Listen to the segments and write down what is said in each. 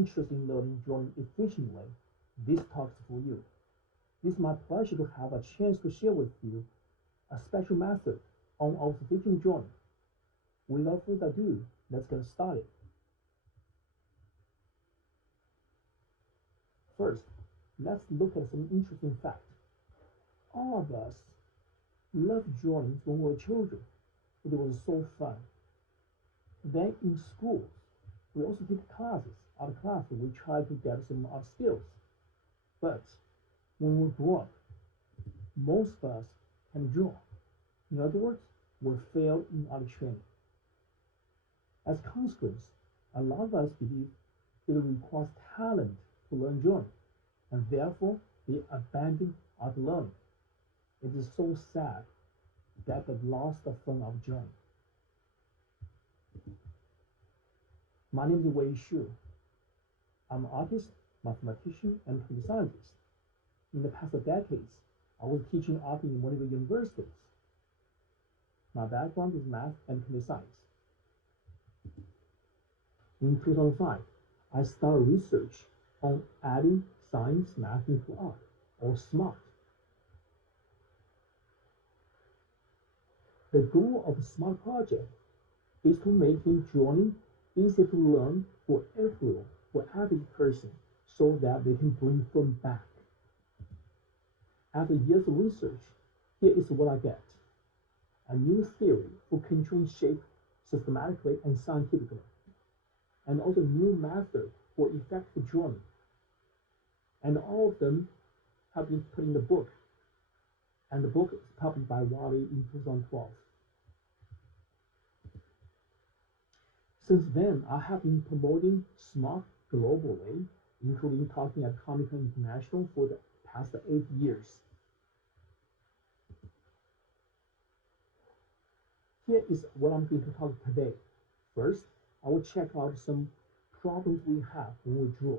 interested in learning drawing efficiently, this talk is for you. It is my pleasure to have a chance to share with you a special method on observational drawing. Without further ado, let's get started. First, let's look at some interesting facts. All of us loved drawings when we were children. It was so fun. Then in schools, we also take classes. Art class, we try to get some art skills. But when we grow up, most of us can draw. In other words, we fail in art training. As a consequence, a lot of us believe it requires talent to learn drawing, and therefore they abandon art learning. It is so sad that they lost the fun of drawing. My name is Wei Xu. I'm an artist, mathematician, and computer scientist. In the past decades, I was teaching art in one of the universities. My background is math and computer science. In 2005, I started research on adding science math into art, or SMART. The goal of the SMART project is to make drawing easy to learn for everyone, for average person, so that they can bring fun back. After years of research, here is what I get. A new theory for controlling shape systematically and scientifically, and also new method for effective drawing. And all of them have been put in the book, and the book is published by Wiley in 2012. Since then, I have been promoting SMART globally, including talking at Comic Con International for the past 8 years. Here is what I'm going to talk today. First, I will check out some problems we have when we draw.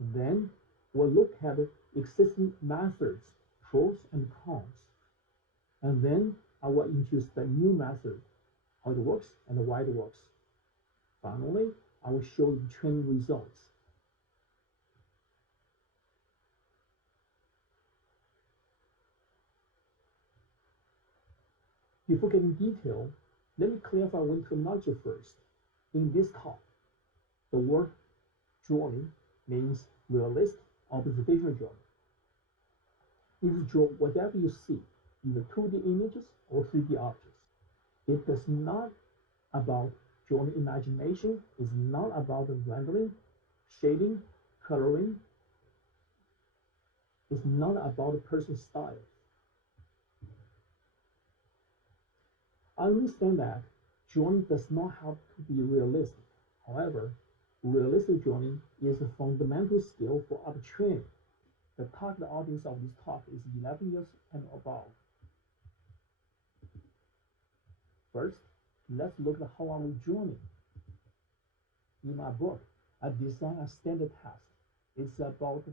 Then, we'll look at existing methods, pros and cons. And then, I will introduce the new method, how it works and why it works. Finally, I will show the training results. Before getting detailed, let me clarify one terminology first. In this talk, the word drawing means realist observational drawing. You draw whatever you see, either 2D images or 3D objects. It does not about drawing imagination, is not about rendering, shading, coloring. It's not about a person's style. I understand that drawing does not have to be realistic. However, realistic drawing is a fundamental skill for art training. The target audience of this talk is 11 years and above. First, let's look at how I'm drawing. In my book, I designed a standard test. It's about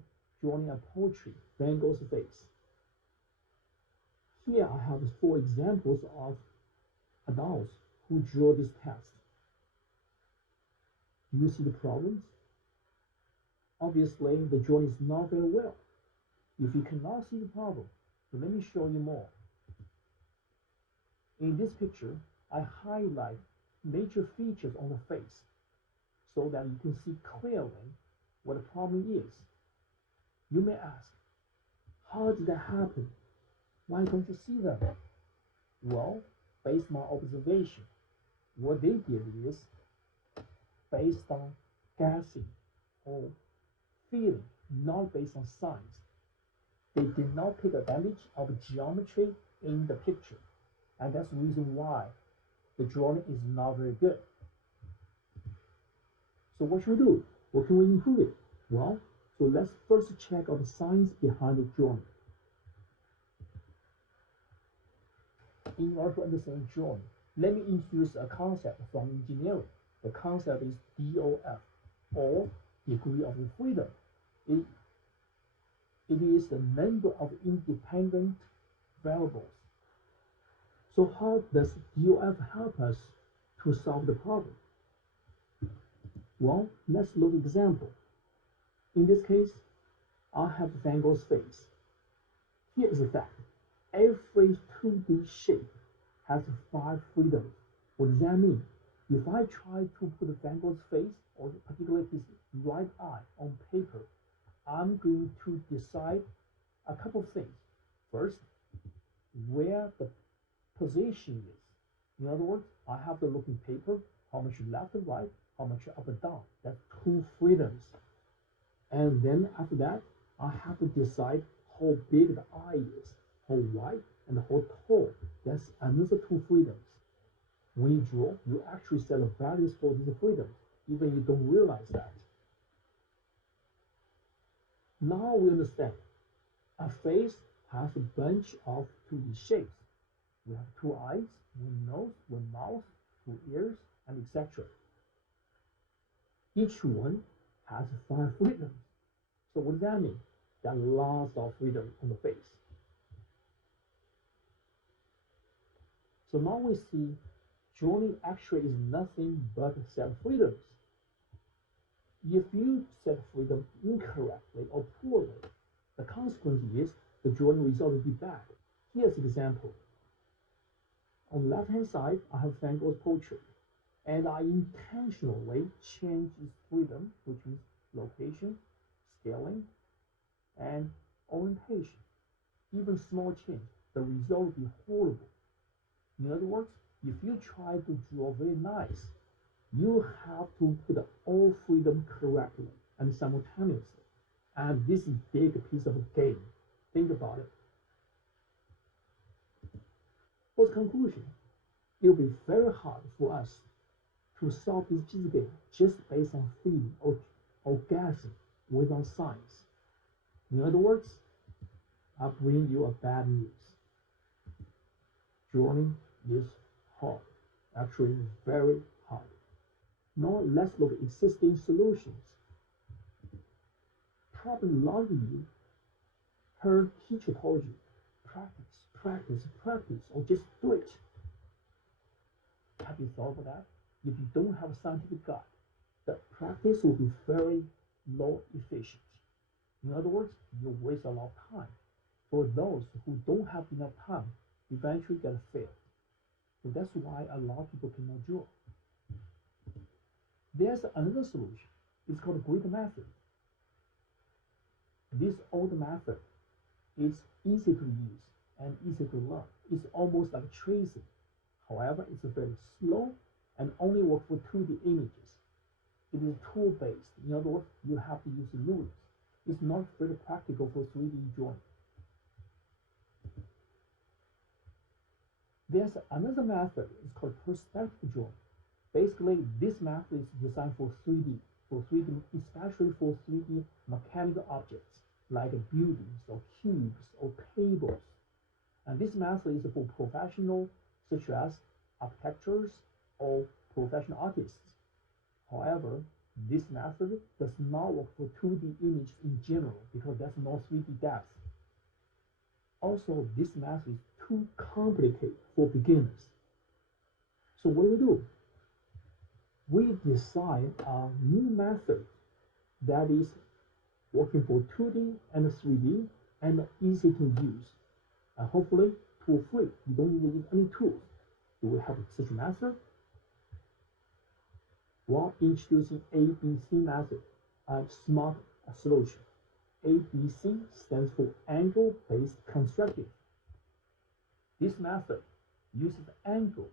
drawing a portrait, Van Gogh's face. Here I have 4 examples of adults who draw this test. Do you see the problems? Obviously, the drawing is not very well. If you cannot see the problem, then let me show you more. In this picture, I highlight major features on the face so that you can see clearly what the problem is. You may ask, how did that happen? Why don't you see them? Well, based on my observation, what they did is based on guessing or feeling, not based on science. They did not take advantage of geometry in the picture, and that's the reason why the drawing is not very good. So what should we do? What can we improve it? Well, so let's first check out the science behind the drawing. In order to understand drawing, let me introduce a concept from engineering. The concept is DOF, or degree of freedom. It is the number of independent variables. So how does DOF help us to solve the problem? Well, let's look at example. In this case, I have Van Gogh's face. Here is a fact. Every 2D shape has 5 freedoms. What does that mean? If I try to put Van Gogh's face, or particularly his right eye, on paper, I'm going to decide a couple of things. First, where the position is. In other words, I have to look in paper, how much left and right, how much up and down. That's 2 freedoms. And then after that, I have to decide how big the eye is, how wide and how tall. That's another 2 freedoms. When you draw, you actually set values for these freedoms, even you don't realize that. Now we understand. A face has a bunch of 2D shapes. We have 2 eyes, 1 nose, 1 mouth, 2 ears, and etc. Each one has 5 freedoms. So what does that mean? There are lots of freedom on the face. So now we see drawing actually is nothing but set freedoms. If you set freedom incorrectly or poorly, the consequence is the drawing result will be bad. Here's an example. On the left-hand side, I have Van Gogh's portrait, and I intentionally change its freedom, which means location, scaling, and orientation. Even small change, the result will be horrible. In other words, if you try to draw very nice, you have to put all freedom correctly and simultaneously. And this is a big piece of a game. Think about it. For the conclusion, it will be very hard for us to solve this physics game just based on feeling or guessing without science. In other words, I bring you a bad news. Drawing is hard. Actually, very hard. Now let's look at existing solutions. Probably a lot of you heard teacher told you, practice, practice, practice, or just do it. Have you thought of that? If you don't have a scientific guide, the practice will be very low efficient. In other words, you waste a lot of time. For those who don't have enough time, eventually get failed. So that's why a lot of people cannot draw. There's another solution. It's called the grid method. This old method is easy to use and easy to learn. It's almost like tracing. However, it's very slow and only works for 2D images. It is tool-based. In other words, you have to use rulers. It's not very practical for 3D drawing. There's another method. It's called perspective drawing. Basically, this method is designed for 3D, especially for 3D mechanical objects like buildings or cubes or tables. And this method is for professionals such as architects or professional artists. However, this method does not work for 2D images in general because there's no 3D depth. Also, this method is too complicated for beginners. So what do? We design a new method that is working for 2D and 3D and easy to use. And hopefully, tool free. You don't need to use any tools. Do we have such a method? While introducing ABC method, a smart solution. ABC stands for angle-based constructive. This method uses angles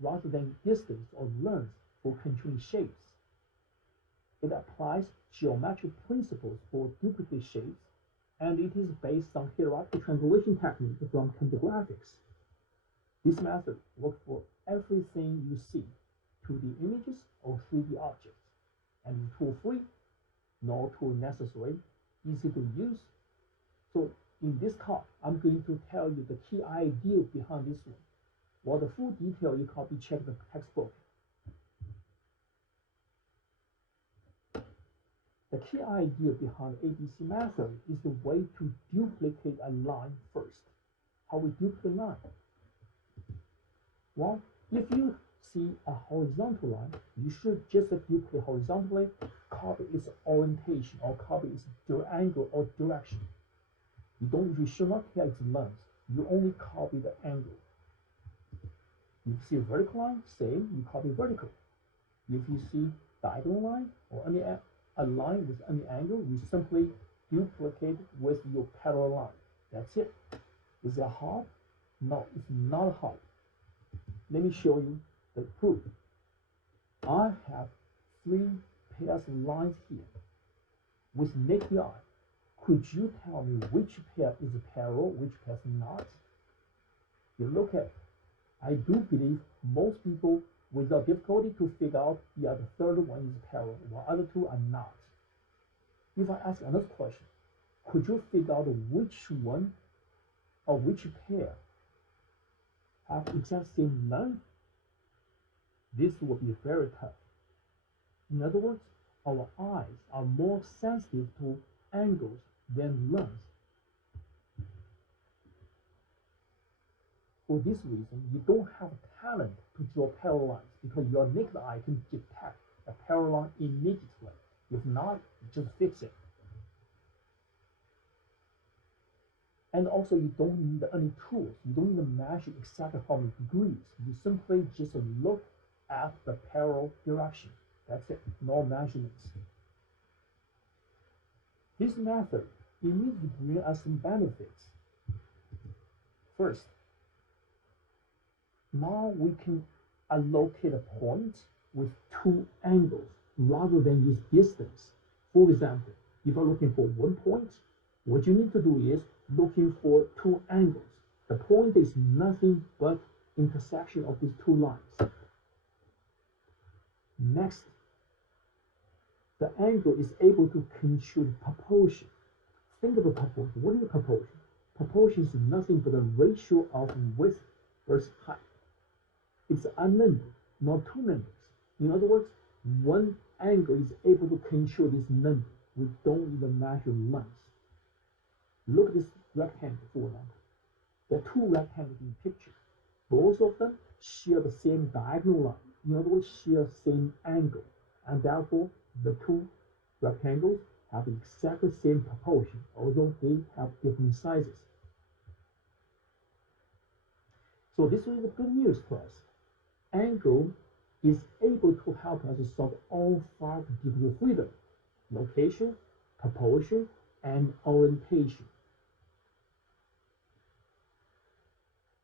rather than distance or length for controlling shapes. It applies geometric principles for duplicate shapes, and it is based on hierarchical triangulation technique from computer graphics. This method works for everything you see, 2D images or 3D objects, and is tool-free, no tool necessary, easy to use. So in this talk, I'm going to tell you the key idea behind this one. For the full detail, you copy check the textbook. The key idea behind ABC method is the way to duplicate a line first. How we duplicate a line? Well, if you see a horizontal line, you should just duplicate horizontally, copy its orientation or copy its angle or direction. You should not care its length. You only copy the angle. If you see a vertical line, same, you copy vertical. If you see diagonal line or a line with any angle, you simply duplicate with your parallel line. That's it. Is it hard? No, it's not hard. Let me show you the proof. I have 3 pairs of lines here with naked eye. Could you tell me which pair is parallel, which pair is not? You look at it. I do believe most people without difficulty to figure out, yeah, the third one is parallel, while other 2 are not. If I ask another question, could you figure out which one or which pair have exact same length? This will be very tough. In other words, our eyes are more sensitive to angles than length. For this reason, you don't have talent to draw parallel lines because your naked eye can detect a parallel line immediately. If not, just fix it. And also, you don't need any tools. You don't need to measure exactly how many degrees. You simply just look at the parallel direction. That's it, no measurements. This method immediately brings us some benefits. First, now we can allocate a point with 2 angles rather than use distance. For example, if I'm looking for 1 point, what you need to do is looking for 2 angles. The point is nothing but intersection of these 2 lines. Next, the angle is able to control proportion. Think about proportion. What is proportion? Proportion is nothing but the ratio of width versus height. It's a number, not 2 numbers. In other words, 1 angle is able to control this number. We don't even measure length. Look at this rectangle, for example. There are 2 rectangles in the picture. Both of them share the same diagonal line. In other words, share the same angle. And therefore, the 2 rectangles have exactly the same proportion, although they have different sizes. So this is the good news for us. Angle is able to help us solve all 5 degrees of freedom: location, proportion, and orientation.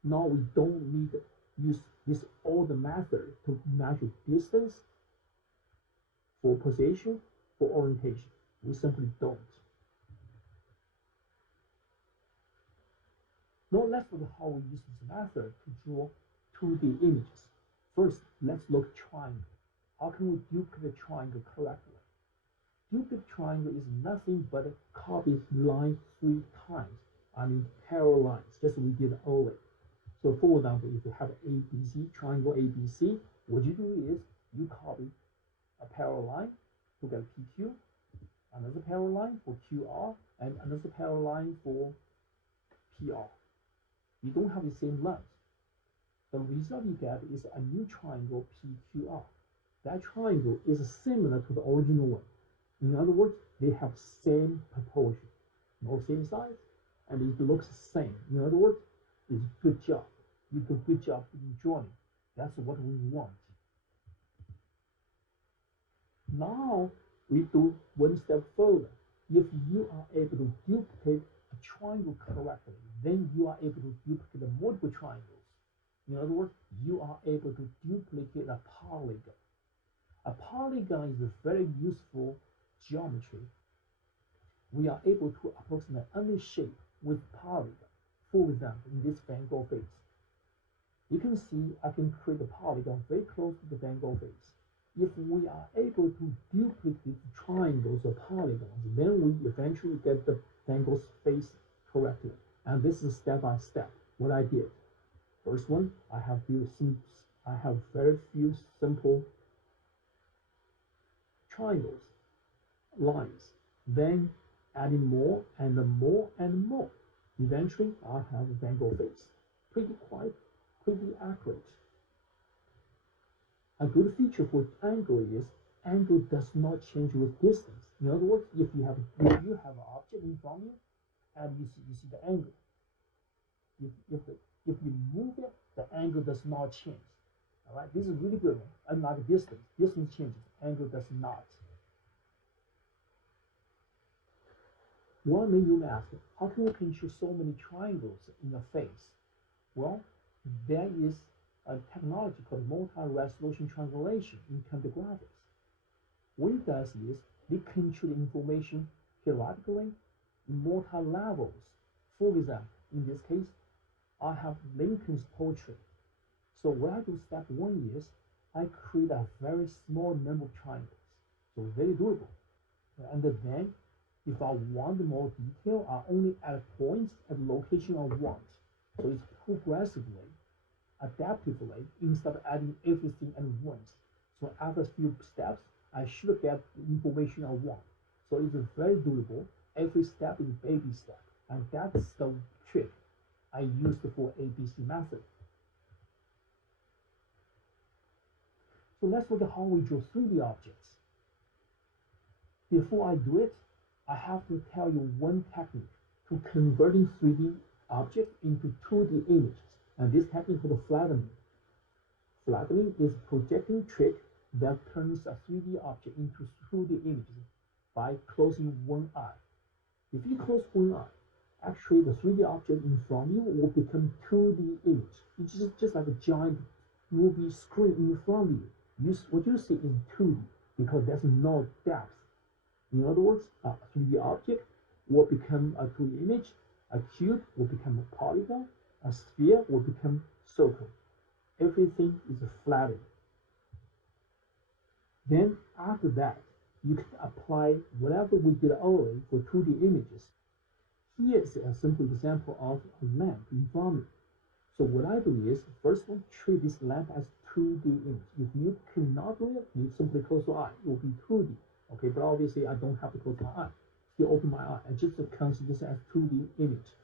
Now we don't need to use this old method to measure distance, for position, for orientation. We simply don't. Now let's look at how we use this method to draw 2D images. First, let's look at triangle. How can we duplicate triangle correctly? Duplicate triangle is nothing but copy line 3 times. I mean parallel lines, just as we did earlier. So for example, if you have ABC, triangle ABC, what you do is you copy a parallel line to get PQ, another parallel line for QR, and another parallel line for PR. You don't have the same length. The result you get is a new triangle PQR. That triangle is similar to the original one. In other words, they have same proportion, no same size, and it looks the same. In other words, it's a good job. You do a good job in drawing. That's what we want. Now we do 1 step further. If you are able to duplicate a triangle correctly, then you are able to duplicate the multiple triangles. In other words, you are able to duplicate a polygon. A polygon is a very useful geometry. We are able to approximate any shape with polygon. For example, in this Van Gogh face, you can see I can create a polygon very close to the Van Gogh face. If we are able to duplicate triangles or polygons, then we eventually get the Van Gogh's face correctly. And this is step by step what I did. First one, I have very few simple triangles, lines, then adding more and more and more. Eventually, I have a Van Gogh face. Pretty accurate. A good feature for angle is angle does not change with distance. In other words, if you have an object in front of you and you see the angle, if you move it, the angle does not change. All right, this is really good one. Unlike distance, distance changes, angle does not. One may you ask, how can we picture so many triangles in a face? Well, there is a technology called multi-resolution triangulation in computer graphics. What it does is it controls information periodically in multi-levels. For example, in this case, I have Lincoln's portrait. So what I do step one is I create a very small number of triangles. So very doable. And then if I want more detail, I only add points at the location I want. So it's progressively, adaptively, instead of adding everything at once. So after a few steps, I should get the information I want. So it's very doable. Every step is a baby step. And that's the trick I used for ABC method. So let's look at how we draw 3D objects. Before I do it, I have to tell you one technique to converting 3D objects into 2D images. And this technique is called flattening. Flattening is a projecting trick that turns a 3D object into 2D images by closing one eye. If you close one eye, actually the 3D object in front of you will become 2D image. It's just like a giant movie screen in front of you. What you see is 2D because there's no depth. In other words, a 3D object will become a 2D image, a cube will become a polygon, a sphere will become circle. Everything is flattened. Then after that, you can apply whatever we did earlier for 2D images. Here is a simple example of a lamp in front of me. So what I do is, first one, treat this lamp as 2D image. If you cannot do it, you simply close your eye. It will be 2D. Okay, but obviously I don't have to close my eye. Still open my eye. I just consider this as 2D image.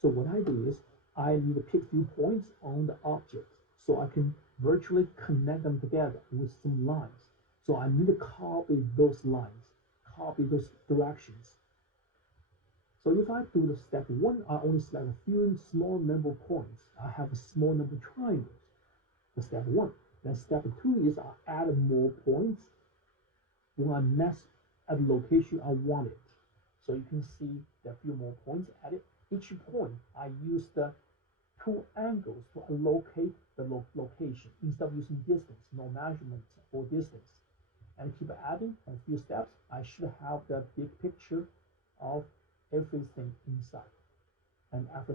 So what I do is, I need to pick few points on the object so I can virtually connect them together with some lines. So I need to copy those lines, copy those directions. So if I do the step one, I only select a few small number of points. I have a small number of triangles. The step one. Then step two is I add more points when I nest at the location I want it. So you can see there are a few more points added. Each point, I use the two angles to allocate the location instead of using distance, no measurement or distance. And keep adding a few steps. I should have the big picture of everything inside. And after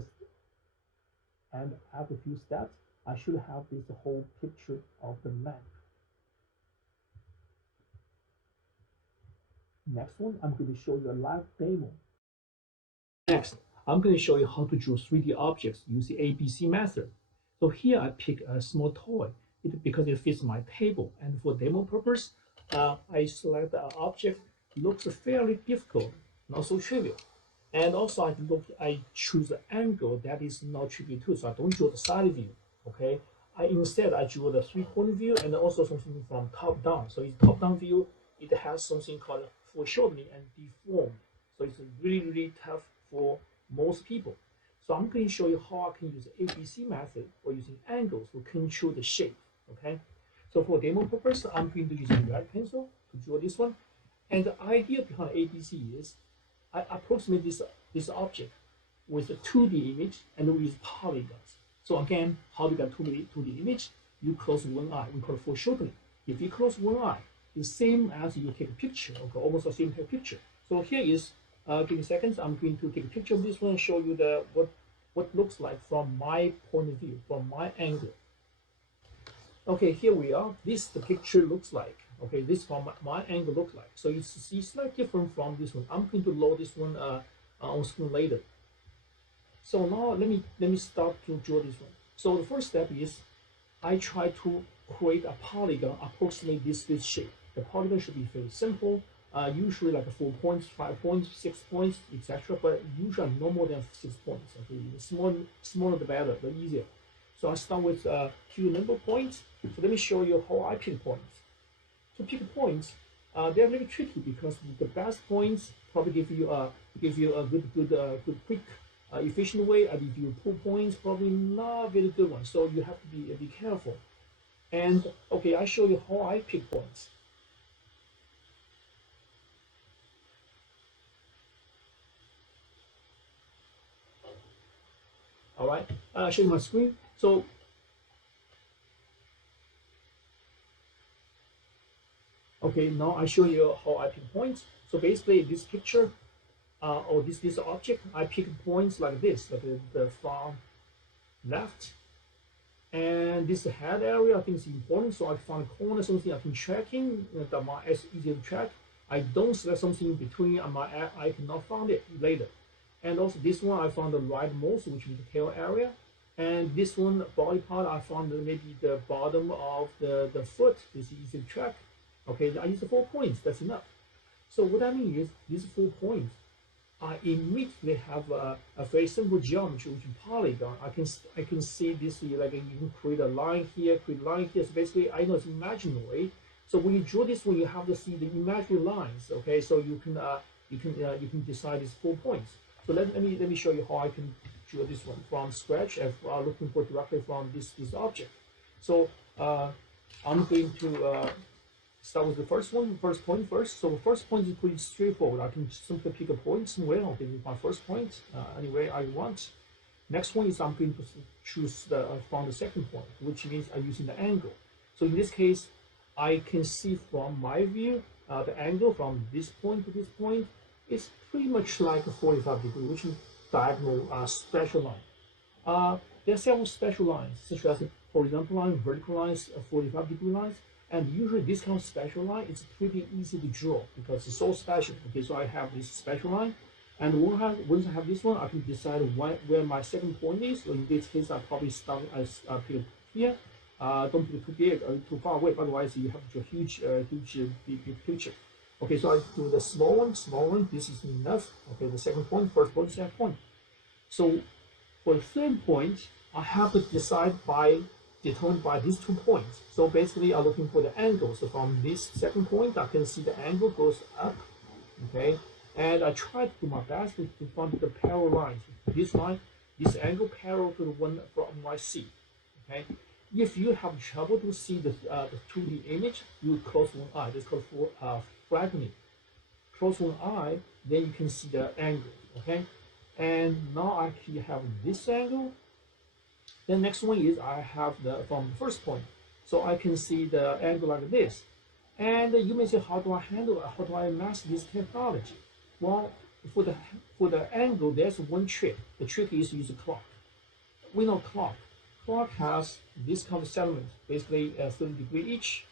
a few steps, I should have this whole picture of the lamp. Next one, I'm going to show you a live demo. Next, I'm going to show you how to draw 3D objects using ABC method. So here I pick a small toy because it fits my table. And for demo purpose, I select an object looks fairly difficult, not so trivial. And also I choose an angle that is not trivial too, so I don't draw the side view. Okay, instead I draw the three-point view and also something from top down. So it's top-down view. It has something called foreshortening and deform. So it's really tough for most people. So I'm going to show you how I can use the ABC method or using angles to control the shape. Okay. So for demo purpose, I'm going to use a red pencil to draw this one. And the idea behind ABC is I approximate this object with a 2D image and with polygons. So again, how do you get 2D image? You close one eye. We call it foreshortening. If you close one eye, it's the same as you take a picture, okay, almost the same picture. So here is, give me seconds. I'm going to take a picture of this one and show you what looks like from my point of view, from my angle. Okay, here we are. This the picture looks like. Okay, this from my angle looks like. So it's slightly different from this one. I'm going to load this one on screen later. So now let me start to draw this one. So the first step is I try to create a polygon approximate this shape. The polygon should be very simple, usually like 4 points, 5 points, 6 points, etc. But usually no more than 6 points. Okay, the smaller the better, the easier. So I start with few number points. So let me show you how I pick points. To pick points, they're really tricky because the best points probably give you a good quick efficient way, and if you pull points, probably not very good one. So you have to be careful. And okay, I show you how I pick points. All right, show you my screen. So okay, now I show you how I pick points. So basically, this picture or this object, I pick points like this, like the far left. And this head area I think is important, so I find a corner, something I can tracking that my is easier to track. I don't select something in between, and I cannot find it later. And also this one I found the rightmost, which is the tail area. And this one body part I found maybe the bottom of the foot. This is easy to track. Okay, I use the 4 points. That's enough. So what I mean is these 4 points, I immediately have a very simple geometry, which is polygon. I can see this like you can create a line here, create a line here. So basically, I know it's imaginary. So when you draw this one, you have to see the imaginary lines. Okay, so you can decide these 4 points. So let me show you how I can draw this one from scratch and looking for directly from this object. So I'm going to start with the first point first. So the first point is pretty straightforward. I can simply pick a point somewhere. Okay, my first point, anywhere I want. Next one is I'm going to choose from the second point, which means I'm using the angle. So in this case, I can see from my view, the angle from this point to this point is pretty much like a 45 degree, which is diagonal special line. There are several special lines, such as horizontal line, vertical lines, 45 degree lines. And usually this kind of special line is pretty easy to draw because it's so special. Okay, so I have this special line. And once I have this one, I can decide where my second point is. So in this case, I probably start as pick here. Don't pick too big or too far away, otherwise you have to draw huge big picture. Okay, so I do the small one. This is enough. Okay, the second point, first point, second point. So for the third point, I have to decide determined by these 2 points. So basically, I'm looking for the angle. So from this second point, I can see the angle goes up. Okay, and I try to do my best to find the parallel lines. This line, this angle parallel to the one from I see. Okay, if you have trouble to see the 2D image, you close one eye. That's called flattening. Close one eye, then you can see the angle. Okay, and now I have this angle. The next one is I have from the first point, so I can see the angle like this. And you may say, how do I handle it? How do I master this technology? Well, for the angle, there's one trick. The trick is to use a clock. We know clock. Clock has this kind of settlement, basically 30 degree each.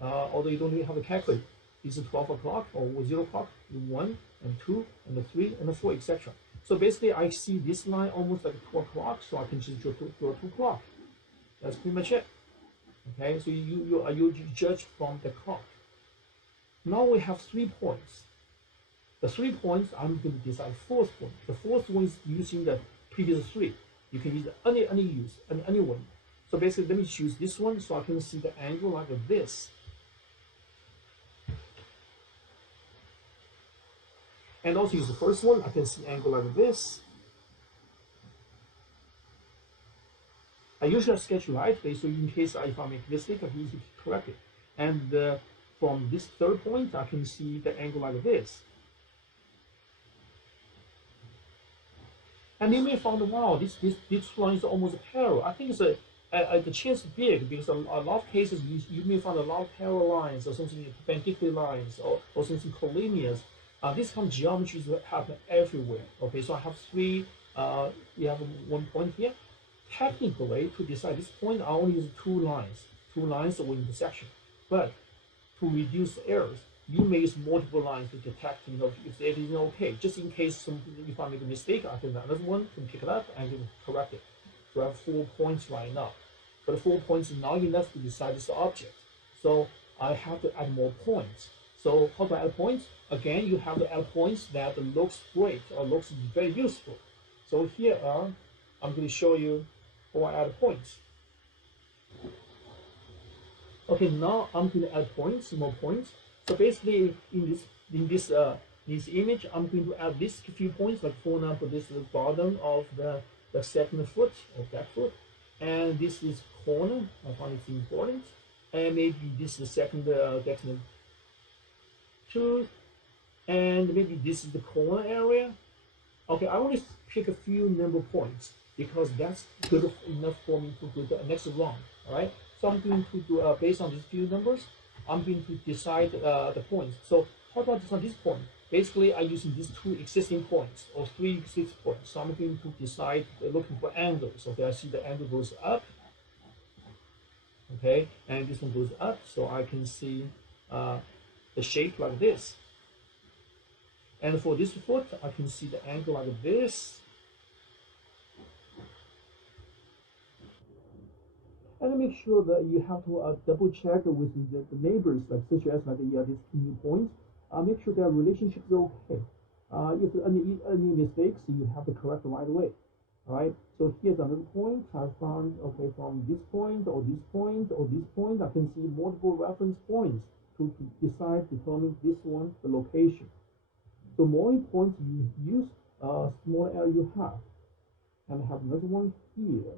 Although you don't really have a calculator. This is 12 o'clock or 0 o'clock, 1 and 2 and 3 and 4, etc. So basically, I see this line almost like 2 o'clock, so I can just draw 2 o'clock. That's pretty much it. Okay, so you judge from the clock. Now we have 3 points. The 3 points, I'm going to decide 4th point. The 4th one is using the previous 3. You can use any one. So basically, let me choose this one so I can see the angle like this. And also use the first one, I can see angle like this. I usually sketch lightly, so in case if I make a mistake, I can easily correct it. And from this 3rd point, I can see the angle like this. And you may find, wow, this line is almost parallel. I think it's the chance is big because a lot of cases you may find a lot of parallel lines or something perpendicular lines or something collinear. This kind of geometries happen everywhere. Okay, so I have 3. You have 1 point here. Technically, to decide this point, I only use 2 lines or intersection. But to reduce errors, you may use multiple lines to detect, if it is okay. Just in case if I make a mistake, I can another one can pick it up and can correct it. So I have 4 points right now. But the 4 points is not enough to decide this object. So I have to add more points. So how to add points? Again, you have to add points that looks great or looks very useful. So here I'm going to show you or add points. Okay, now I'm going to add points, more points. So basically, in this image, I'm going to add these few points. Like for example, this is the bottom of the second foot of that foot, and this is corner. I find it's important, and maybe this is the second decimate tooth, and maybe this is the corner area. Okay, I only pick a few number points because that's good enough for me to do the next round. All right, so I'm going to do based on these few numbers, I'm going to decide the points. So how do I decide this point? Basically, I'm using these two existing points or three existing points. So I'm going to decide looking for angles. Okay, I see the angle goes up. Okay, and this one goes up, so I can see the shape like this. And for this foot, I can see the angle like this. And make sure that you have to double check with the neighbors, like such as like these new points. Make sure their relationship is okay. If any mistakes, you have to correct right away. All right. So here's another point I found. Okay, from this point or this point or this point, I can see multiple reference points to determine this one the location. The more points you use, smaller area you have. And I have another one here.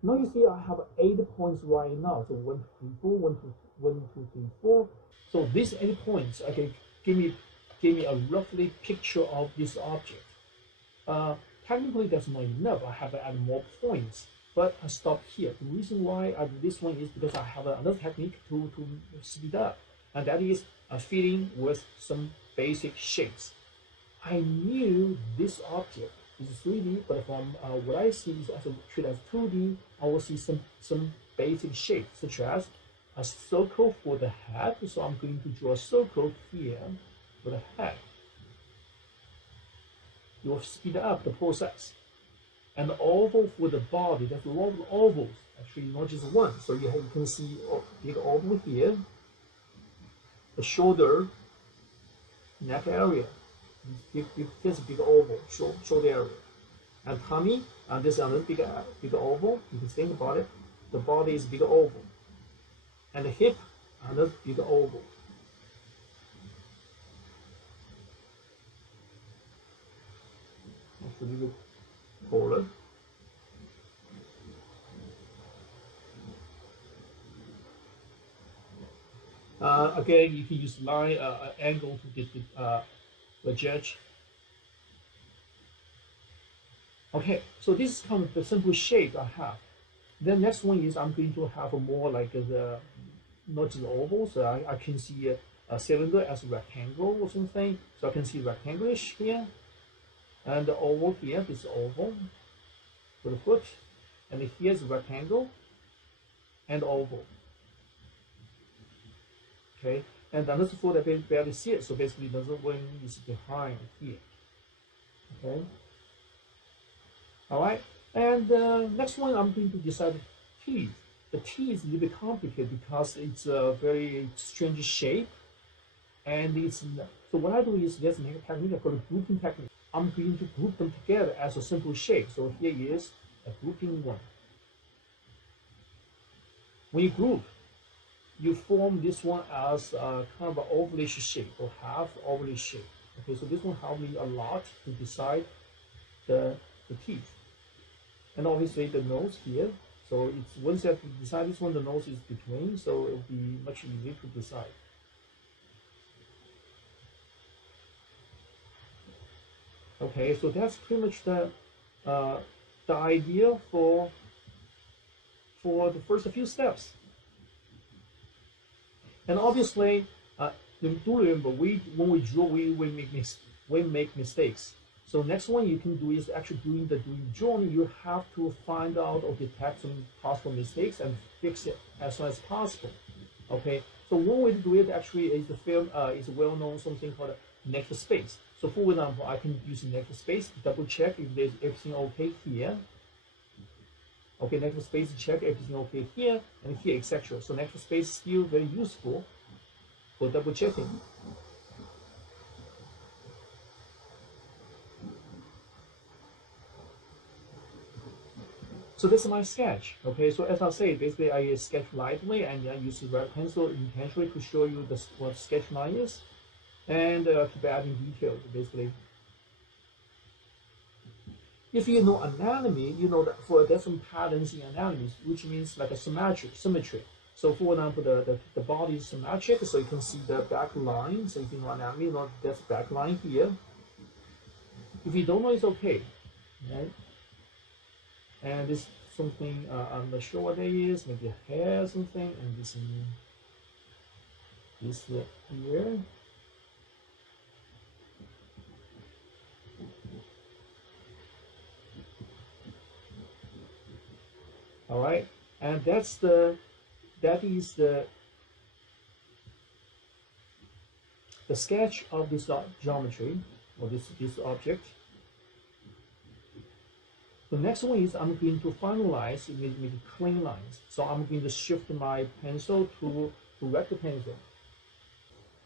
Now you see I have 8 points right now. So 1, 2, 3, 4, 1, 2, 1, 2, 3, 4. So these 8 points, okay, give me a roughly picture of this object. Technically that's not enough. I have to add more points, but I stop here. The reason why I do this one is because I have another technique to speed up, and that is filling with some basic shapes. I knew this object is 3D, but from what I see is also treated as 2D. I will see some basic shapes, such as a circle for the head. So I'm going to draw a circle here for the head. You will speed up the process. And the oval for the body, there's a lot of ovals, actually not just one. So you can see a big oval here, the shoulder, neck area. Here's a big oval, shoulder area. And tummy, this is another big oval. You can think about it. The body is big oval. And the hip, another big oval. That's a little taller. Again, you can use line angle to get the judge. Okay, so this is kind of the simple shape I have. Then next one is I'm going to have a more like the not just oval, so I can see a cylinder as a rectangle or something. So I can see rectangulish here, and the oval here is oval for the foot, and here's rectangle and oval. Okay, and another foot I can barely see it, so basically the other one is behind here. Okay. All right, and next one I'm going to decide the teeth. The teeth is a little bit complicated because it's a very strange shape, and it's so what I do is there's a technique called a grouping technique. I'm going to group them together as a simple shape. So here is a grouping one. When you group, you form this one as a kind of an ovalish shape or half ovalish shape. Okay, so this one helped me a lot to decide the teeth. And obviously the nose here. So it's once you have to decide this one, the nose is between, so it'll be much easier to decide. Okay, so that's pretty much the idea for the first few steps. And obviously, do remember when we draw, we make mistakes. So next one you can do is actually during drawing, you have to find out or detect some possible mistakes and fix it as soon as possible. Okay. So one way to do it actually is the film is well known something called negative space. So for example, I can use negative space to double check if there's everything okay here. Okay, negative space check everything okay here and here, etc. So negative space is still very useful for double checking. So this is my sketch. Okay, so as I say, basically I sketch lightly and I use the red pencil intentionally to show you what sketch line is, and keep adding details. Basically, if you know anatomy, you know that for different patterns in anatomy, which means like a symmetry. So for example, the body is symmetric, so you can see the back line. So if you know anatomy, you know this back line here. If you don't know, it's okay, right? And this something I'm not sure what it is, maybe a hair or something, and this here. All right, and that is the sketch of this geometry or this object. The next one is I'm going to finalize with clean lines. So I'm going to shift my pencil to wet pencil.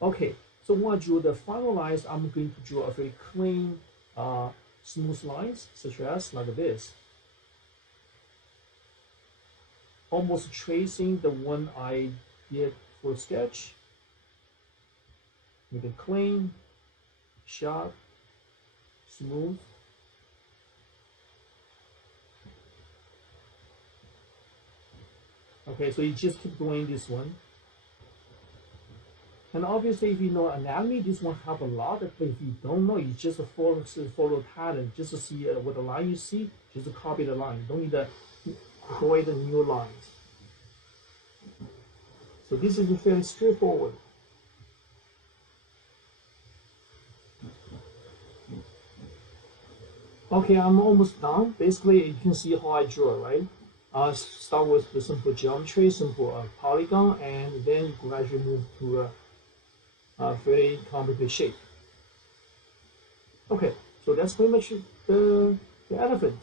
Okay, so when I draw the final lines, I'm going to draw a very clean, smooth lines, such as like this. Almost tracing the one I did for sketch. Make it clean, sharp, smooth. Okay, so you just keep doing this one. And obviously, if you know anatomy, this one help a lot. But if you don't know, you just follow pattern, just to see what the line you see, just copy the line. You don't need to create the new lines. So this is fairly straightforward. Okay, I'm almost done. Basically, you can see how I draw, right? Start with the simple geometry, simple polygon, and then gradually move to a very complicated shape. Okay, so that's pretty much the elephant.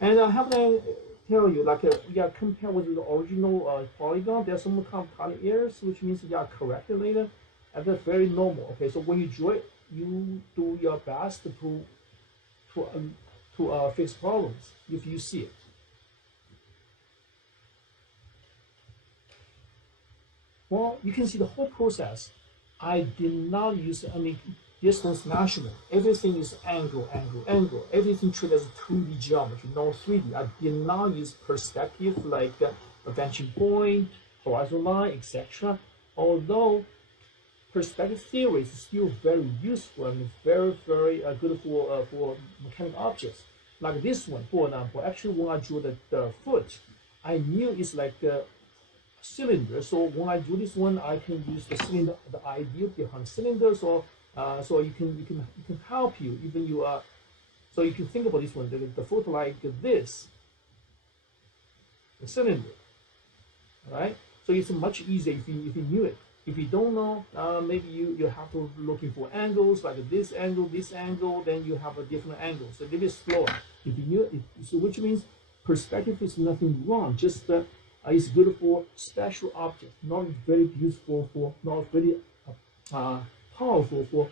And I have to tell you, like, yeah, compared with the original polygon, there's some compiling errors, which means you are corrected later, and that's very normal. Okay, so when you draw it, you do your best to fix problems if you see it. Well, you can see the whole process. I did not use any distance measurement. Everything is angle, angle, angle. Everything treated as 2D geometry, no 3D. I did not use perspective like a vanishing point, horizontal line, etc. Although perspective theory is still very useful and very, very good for mechanical objects. Like this one, for example, actually when I drew the foot, I knew it's like cylinder. So when I do this one, I can use the cylinder, the idea behind cylinder. So so you can help you even you are. So you can think about this one, the photo like this, the cylinder, right? So it's much easier if you knew it. If you don't know, maybe you have to looking for angles like this angle, then you have a different angle. So a little bit slower. If you knew it, so which means perspective is nothing wrong. Just it's good for special objects, not very useful for, not very powerful for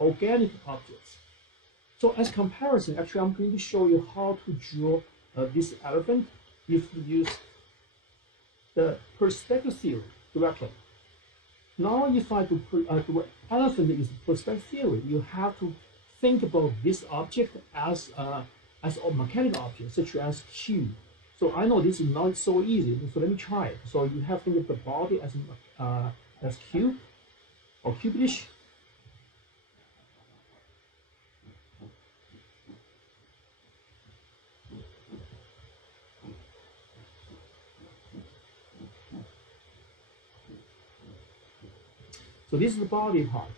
organic objects. So as comparison, actually, I'm going to show you how to draw this elephant if you use the perspective theory directly. Now, if I do elephant is perspective theory, you have to think about this object as a mechanical object, such as Q. So I know this is not so easy. So let me try it. So you have to think of the body as cube or cubish. So this is the body part.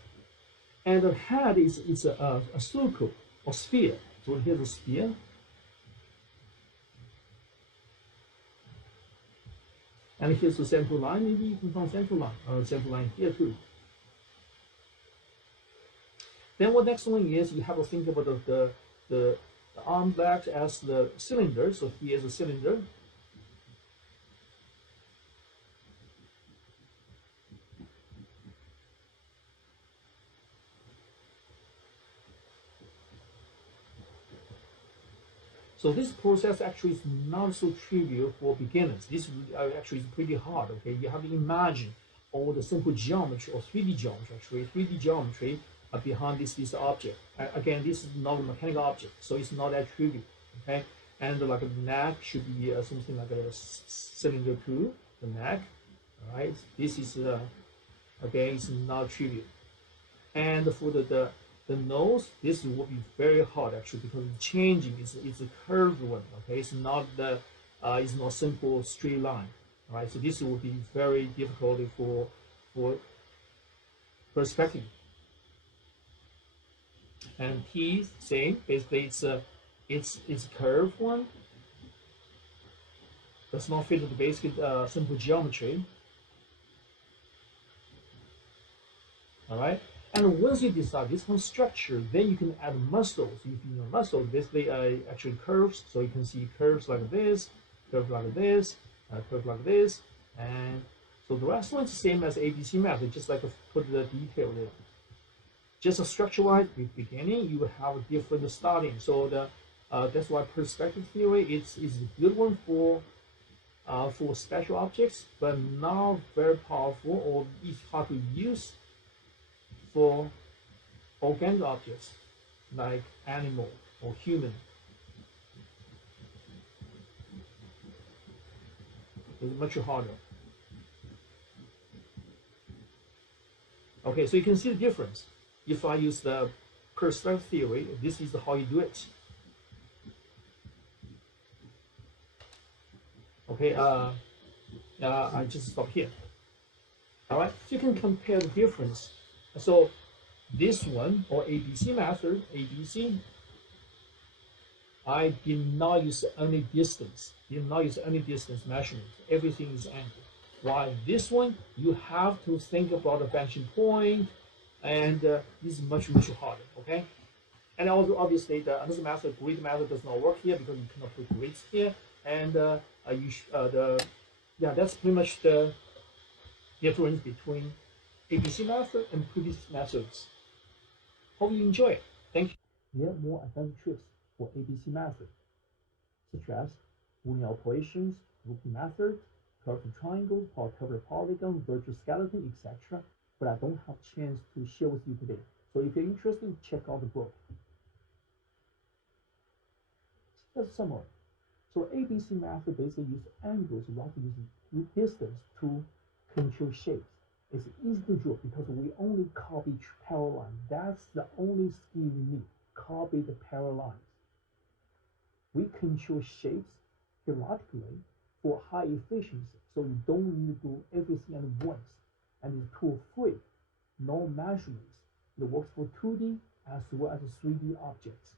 And the head is a circle or sphere. So here's a sphere. And here's the central line. Maybe you can find central line here too. Then what next one is you have to think about the arm legs as the cylinder. So here's a cylinder. So this process actually is not so trivial for beginners. This actually is pretty hard. Okay, you have to imagine all the simple geometry or 3D geometry, actually 3D geometry behind this object. Again, this is not a mechanical object, so it's not that trivial. Okay, and like the neck should be something like a cylinder too. The neck, all right. This is again, it's not trivial. And for the nose, this will be very hard actually because changing is a curved one. Okay, it's not simple straight line. All right, so this will be very difficult for perspective. And teeth, same. Basically, it's curved one. Does not fit the basic simple geometry. All right. And once you decide this one structure, then you can add muscles. If you know muscles, basically actually curves. So you can see curves like this, curve like this, curve like this, and so the rest one is the same as ABC method, just like put the detail there. Just a structure-wise, beginning you have a different starting. So that's why perspective theory is a good one for special objects, but not very powerful or it's hard to use for organic objects like animal or human. It's much harder. Okay, so you can see the difference. If I use the perspective theory, this is how you do it. Okay, I just stop here. All right, so you can compare the difference. So this one, or ABC method, ABC, I did not use any distance, measurement. Everything is angle. While this one, you have to think about the vanishing point, and this is much harder. Okay, and also obviously another method, grid method, does not work here because you cannot put grids here, and that's pretty much the difference between ABC method and previous methods. Hope you enjoy it. Thank you. There are more advanced tricks for ABC method, such as Boolean operations, grouping method, curved triangle, curved polygon, virtual skeleton, etc. But I don't have a chance to share with you today. So if you're interested, check out the book. That's a summary. So ABC method basically uses angles rather than using distance to control shapes. It's easy to draw because we only copy parallel lines. That's the only skill we need. Copy the parallel lines. We control shapes theoretically for high efficiency, so you don't need to do everything at once. And it's tool-free, no measurements. It works for 2D as well as 3D objects.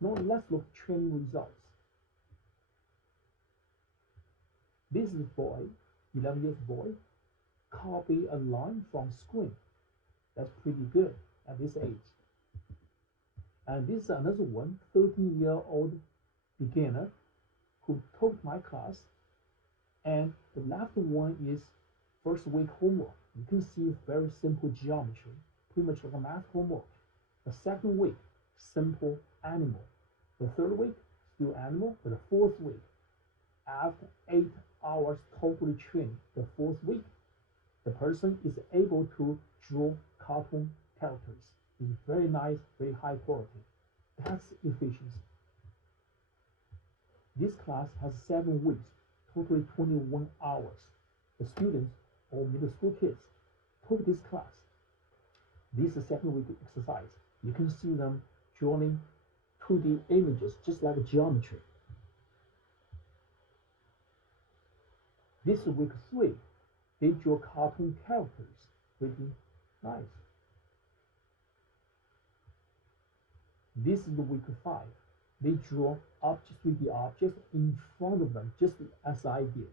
Now let's look at training results. This is a boy, 11 years boy, copy a line from screen. That's pretty good at this age. And this is another one, 13-year-old beginner who took my class. And the last one is first week homework. You can see very simple geometry, pretty much like a math homework. The second week, simple animal. The third week, still animal. But the fourth week, after 8 hours totally trained, the fourth week, the person is able to draw cartoon characters. It's very nice, very high quality. That's efficiency. This class has 7 weeks, totally 21 hours. The students or middle school kids took this class. This is the second week exercise. You can see them drawing 2D images, just like geometry. This is week 3. They draw cartoon characters. Pretty nice. This is the week 5. They draw objects, 3D objects in front of them, just as I did.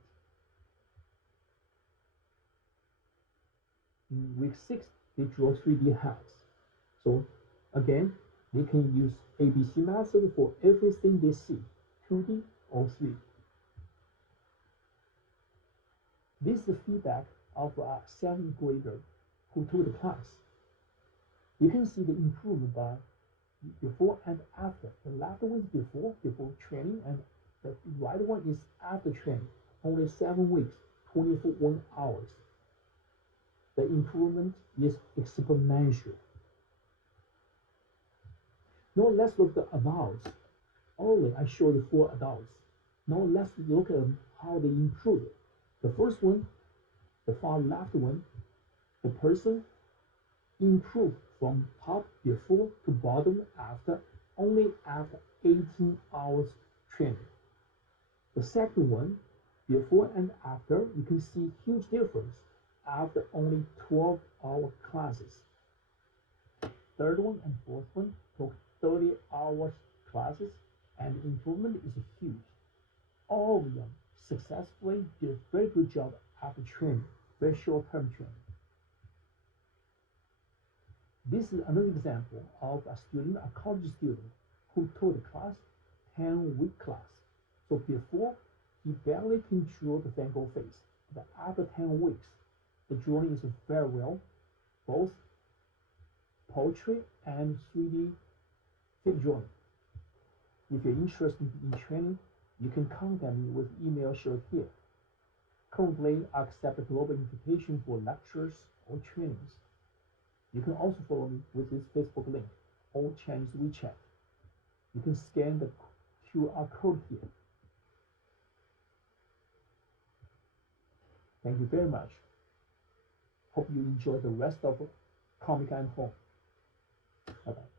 In week 6, they draw 3D hats. So again, they can use ABC method for everything they see, 2D or 3D. This is the feedback of a 7th grader who took the class. You can see the improvement by before and after. The left one is before training, and the right one is after training. Only 7 weeks, 24 hours. The improvement is exponential. Now let's look at the adults. Only I showed you 4 adults. Now let's look at how they improve it. The first one, the far left one, the person improved from top before to bottom only after 18 hours training. The second one, before and after, you can see huge difference after only 12-hour classes. Third one and fourth one took 30 hours classes, and the improvement is huge. All of them successfully did a very good job after training, very short-term training. This is another example of a student, a college student, who taught the class 10-week class. So before, he barely can draw the Van Gogh face. But after 10 weeks, the drawing is very well, both poetry and 3D figure drawing. If you're interested in training, you can contact me with email shown here. Currently, I accept a global invitation for lectures or trainings. You can also follow me with this Facebook link or Chinese WeChat. You can scan the QR code here. Thank you very much. Hope you enjoy the rest of Comic and Home. Bye-bye.